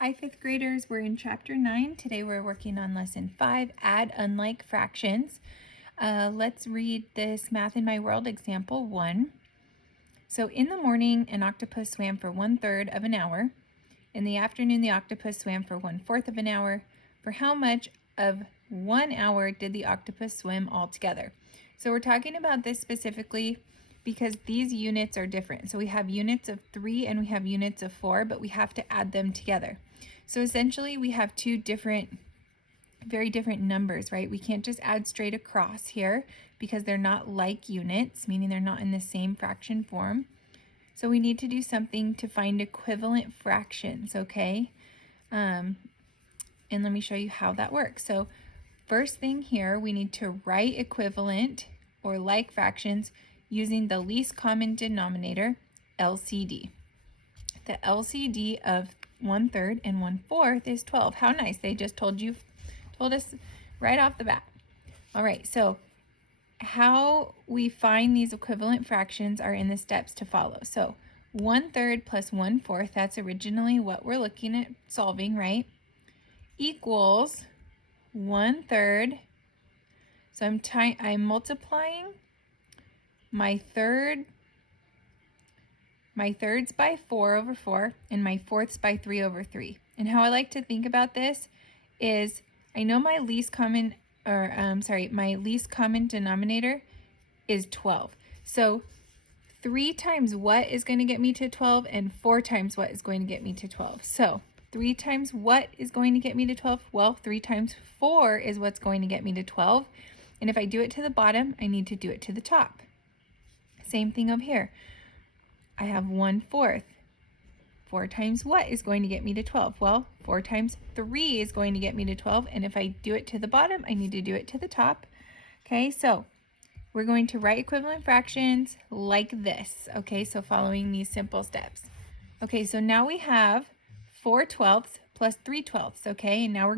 Hi, fifth graders. We're in chapter 9. Today we're working on lesson 5, add unlike fractions. Let's read this Math in My World example 1. So in the morning, an octopus swam for 1/3 of an hour. In the afternoon, the octopus swam for 1/4 of an hour. For how much of 1 hour did the octopus swim altogether? So we're talking about this specifically because these units are different. So we have units of 3 and we have units of 4, but we have to add them together. So essentially we have two very different numbers, right? We can't just add straight across here because they're not like units, meaning they're not in the same fraction form. So we need to do something to find equivalent fractions, okay? And let me show you how that works. So first thing here, we need to write equivalent or like fractions using the least common denominator, LCD. The LCD of 1/3 and 1/4 is 12. How nice. They just told us right off the bat. All right, so how we find these equivalent fractions are in the steps to follow. So 1/3 plus 1/4, that's originally what we're looking at solving, right? Equals 1/3. So I'm multiplying my thirds by 4/4 and my fourths by 3/3. And how I like to think about this is I know my least common denominator is 12. So 3 times what is going to get me to 12 and 4 times what is going to get me to 12. So 3 times what is going to get me to 12? Well, 3 times 4 is what's going to get me to 12. And if I do it to the bottom, I need to do it to the top. Same thing over here. I have 1/4. 4 times what is going to get me to 12? Well, 4 times 3 is going to get me to 12. And if I do it to the bottom, I need to do it to the top. Okay, so we're going to write equivalent fractions like this. Okay, so following these simple steps. Okay, so now we have 4/12 plus 3/12. Okay, and now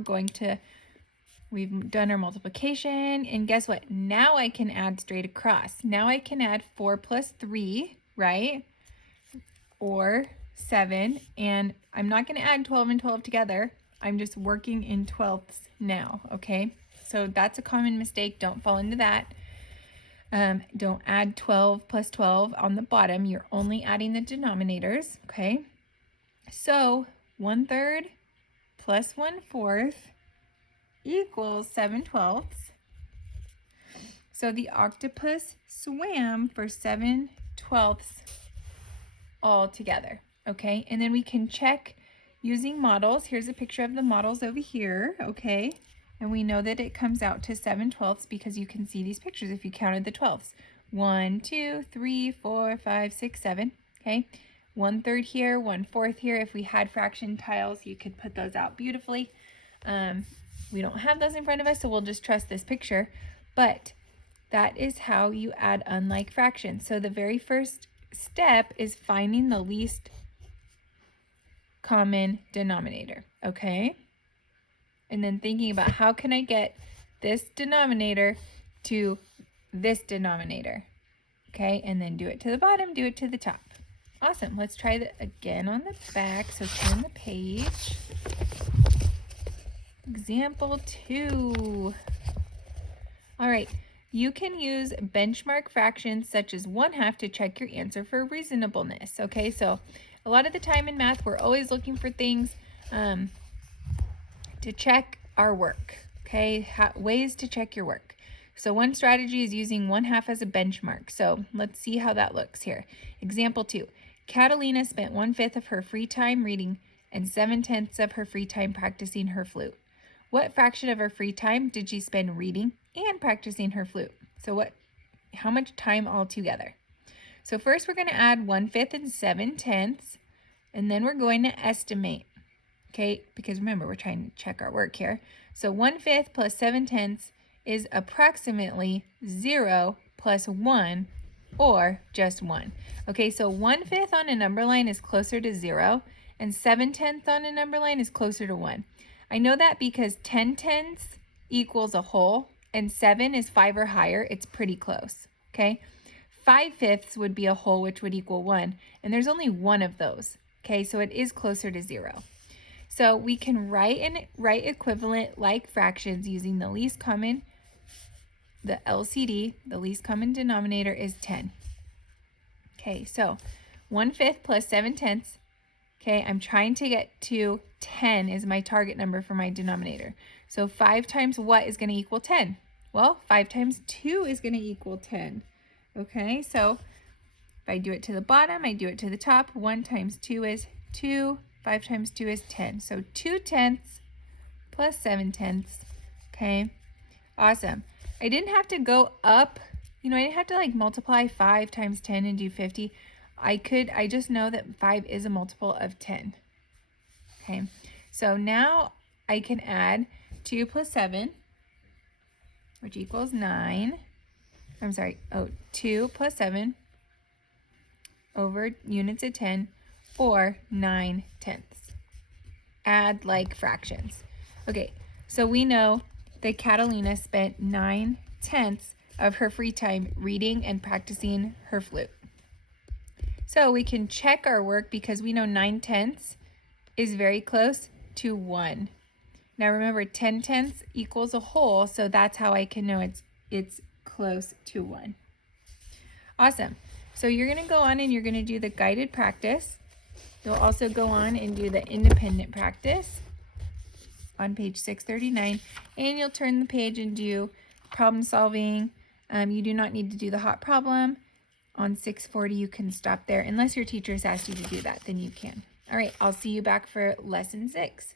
we've done our multiplication, and guess what? Now I can add straight across. Now I can add 4 plus 3, right? Or 7, and I'm not going to add 12 and 12 together. I'm just working in 12ths now, okay? So that's a common mistake. Don't fall into that. Don't add 12 plus 12 on the bottom. You're only adding the denominators, okay? So 1/3 plus 1/4 equals 7/12. So the octopus swam for 7/12 all together, okay? And then we can check using models. Here's a picture of the models over here, okay? And we know that it comes out to 7/12 because you can see these pictures if you counted the 12ths. 1, 2, 3, 4, 5, 6, 7, okay? 1/3 here, 1/4 here. If we had fraction tiles, you could put those out beautifully. We don't have those in front of us, so we'll just trust this picture. But that is how you add unlike fractions. So the very first step is finding the least common denominator, okay? And then thinking about how can I get this denominator to this denominator, okay? And then do it to the bottom, do it to the top. Awesome. Let's try that again on the back. So turn the page. Example 2. All right. You can use benchmark fractions such as 1/2 to check your answer for reasonableness. Okay, so a lot of the time in math, we're always looking for things to check our work. Okay, ways to check your work. So one strategy is using 1/2 as a benchmark. So let's see how that looks here. Example 2. Catalina spent 1/5 of her free time reading and 7/10 of her free time practicing her flute. What fraction of her free time did she spend reading and practicing her flute? So how much time altogether? So first we're going to add 1/5 and 7/10, and then we're going to estimate, okay? Because remember, we're trying to check our work here. So 1/5 plus 7/10 is approximately 0 plus 1, or just 1. Okay, so 1/5 on a number line is closer to 0, and 7/10 on a number line is closer to 1. I know that because 10/10 equals a whole, and 7 is 5 or higher. It's pretty close, okay? 5/5 would be a whole, which would equal 1, and there's only one of those, okay? So it is closer to 0. So we can write equivalent like fractions using the least common, the LCD, the least common denominator is 10. Okay, so 1/5 plus 7/10. Okay, I'm trying to get to 10 is my target number for my denominator. So 5 times what is going to equal 10? Well, 5 times 2 is going to equal 10. Okay, so if I do it to the bottom, I do it to the top. 1 times 2 is 2. 5 times 2 is 10. So 2/10 plus 7/10. Okay, awesome. I didn't have to go up. I didn't have to like multiply 5 times 10 and do 50. I just know that 5 is a multiple of 10. Okay, so now I can add 2 plus 7, which equals 9. I'm sorry, 2 plus 7 over units of 10, or 9/10. Add like fractions. Okay, so we know that Catalina spent 9/10 of her free time reading and practicing her flute. So we can check our work because we know 9/10 is very close to 1. Now remember, 10/10 equals a whole, so that's how I can know it's close to 1. Awesome. So you're going to go on and you're going to do the guided practice. You'll also go on and do the independent practice on page 639, and you'll turn the page and do problem solving. You do not need to do the hot problem. On 640, you can stop there. Unless your teacher has asked you to do that, then you can. All right, I'll see you back for lesson 6.